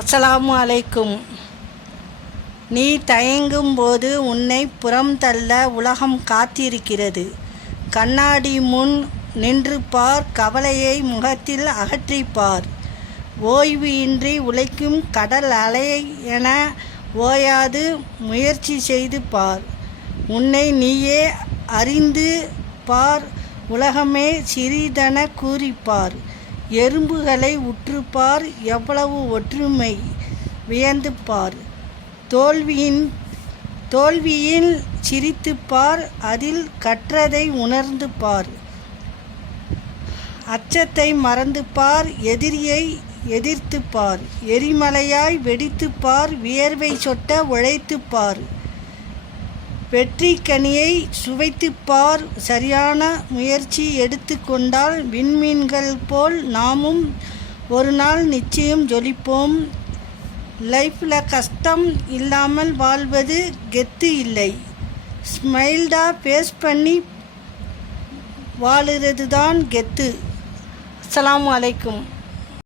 அஸ்ஸலாமு அலைக்கும். நீ தயங்கும் போது உன்னை புறம் தள்ள உலகம் காத்திருக்கிறது. கண்ணாடி முன் நின்று பார் கவலையை முகத்தில் அகற்றிப்பார். ஓய்வு இன்றி உழைக்கும் கடல் அலை என ஓயாது முயற்சி செய்து பார் உன்னை நீயே அறிந்து பார் உலகமே சிறிதென கூறிப்பார். எறும்புகளை உற்றுப்பார் எவ்வளவு ஒற்றுமை வியந்து பார் தோல்வியின் தோல்வியில் சிரித்துப் பார் அதில் கற்றதை உணர்ந்து பார் அச்சத்தை மறந்து பார் எதிரியை எதிர்த்து பார் எரிமலையாய் வெடித்துப் பார் வியர்வை சொட்ட உழைத்துப் பார் வெற்றி கனியை பார் சரியான முயற்சி எடுத்துக்கொண்டால் விண்மீன்கள் போல் நாமும் ஒரு நாள் நிச்சயம் ஜொலிப்போம். லைஃப்பில் கஷ்டம் இல்லாமல் வாழ்வது கெத்து இல்லை. ஸ்மைல்டாக ஃபேஸ் பண்ணி வாழுறது தான் கெத்து. அஸ்ஸலாமு வலைக்கும்